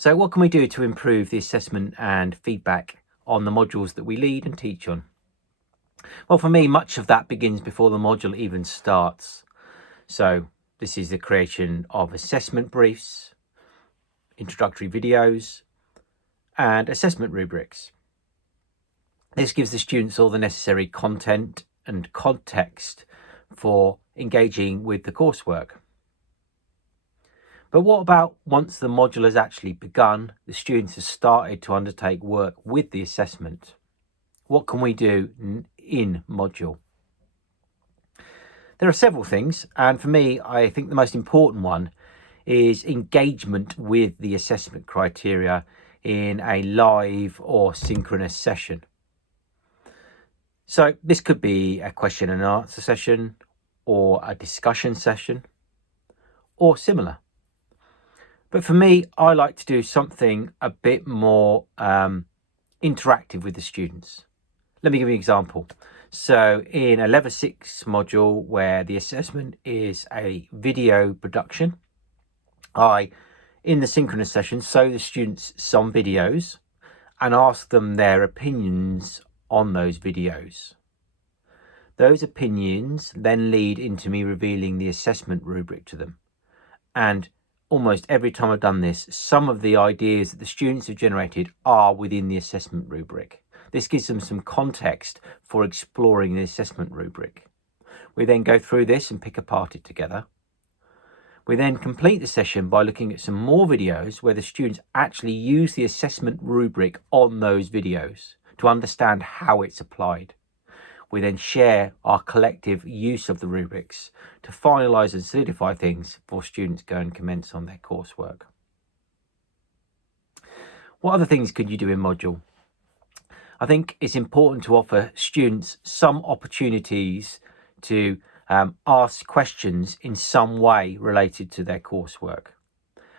So what can we do to improve the assessment and feedback on the modules that we lead and teach on? Well, for me, much of that begins before the module even starts. So this is the creation of assessment briefs, introductory videos, and assessment rubrics. This gives the students all the necessary content and context for engaging with the coursework. But what about once the module has actually begun, the students have started to undertake work with the assessment? What can we do in module? There are several things, and for me, I think the most important one is engagement with the assessment criteria in a live or synchronous session. So this could be a question and answer session or a discussion session or similar. But for me, I like to do something a bit more interactive with the students. Let me give you an example. So in a level 6 module where the assessment is a video production, in the synchronous session, show the students some videos and ask them their opinions on those videos. Those opinions then lead into me revealing the assessment rubric to them. And almost every time I've done this, some of the ideas that the students have generated are within the assessment rubric. This gives them some context for exploring the assessment rubric. We then go through this and pick apart it together. We then complete the session by looking at some more videos where the students actually use the assessment rubric on those videos to understand how it's applied. We then share our collective use of the rubrics to finalise and solidify things before students go and commence on their coursework. What other things could you do in module? I think it's important to offer students some opportunities to ask questions in some way related to their coursework.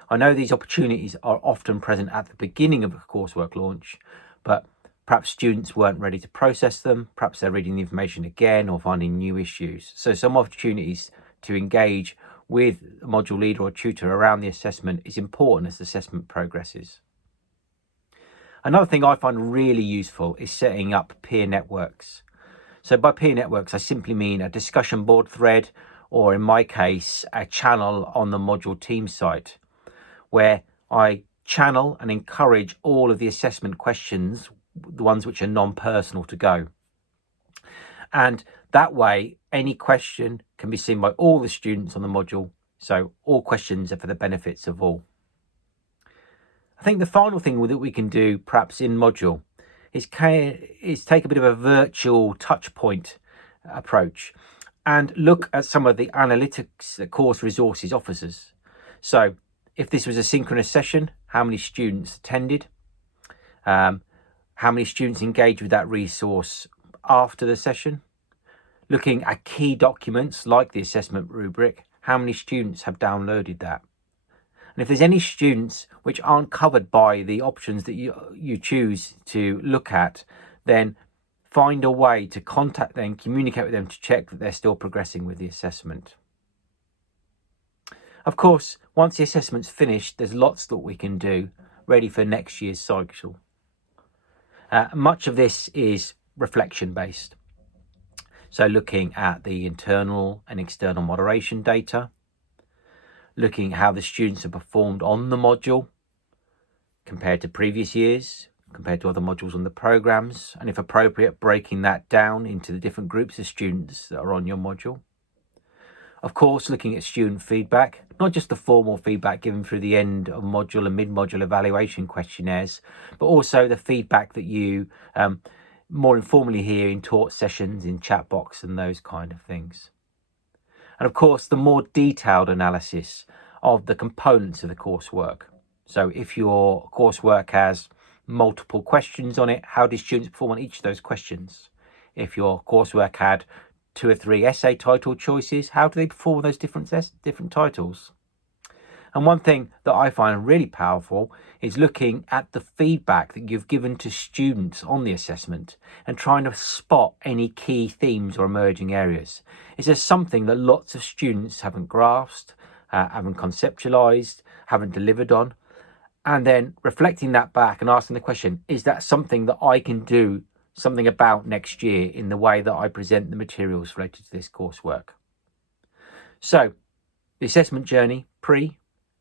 I know these opportunities are often present at the beginning of a coursework launch, but perhaps students weren't ready to process them, perhaps they're reading the information again or finding new issues. So some opportunities to engage with a module leader or tutor around the assessment is important as the assessment progresses. Another thing I find really useful is setting up peer networks. So by peer networks, I simply mean a discussion board thread, or in my case, a channel on the module team site, where I channel and encourage all of the assessment questions, the ones which are non-personal, to go. And that way, any question can be seen by all the students on the module. So all questions are for the benefits of all. I think the final thing that we can do perhaps in module is take a bit of a virtual touch point approach and look at some of the analytics that course resources offers us. So if this was a synchronous session, how many students attended? How many students engaged with that resource after the session? Looking at key documents like the assessment rubric, how many students have downloaded that? And if there's any students which aren't covered by the options that you choose to look at, then find a way to contact them, communicate with them to check that they're still progressing with the assessment. Of course, once the assessment's finished, there's lots that we can do ready for next year's cycle. Much of this is reflection based. So looking at the internal and external moderation data, looking at how the students have performed on the module compared to previous years, compared to other modules on the programs, and if appropriate, breaking that down into the different groups of students that are on your module. Of course, looking at student feedback, not just the formal feedback given through the end of module and mid-module evaluation questionnaires, but also the feedback that you more informally hear in taught sessions, in chat box and those kind of things. And of course, the more detailed analysis of the components of the coursework. So if your coursework has multiple questions on it, how did students perform on each of those questions? If your coursework had 2 or 3 essay title choices, how do they perform on those different titles? And one thing that I find really powerful is looking at the feedback that you've given to students on the assessment and trying to spot any key themes or emerging areas. Is there something that lots of students haven't grasped, haven't conceptualized, haven't delivered on? and then reflecting that back and asking the question, is that something that I can do something about next year in the way that I present the materials related to this coursework? So the assessment journey, pre,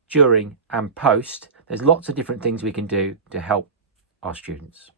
during and post, there's lots of different things we can do to help our students.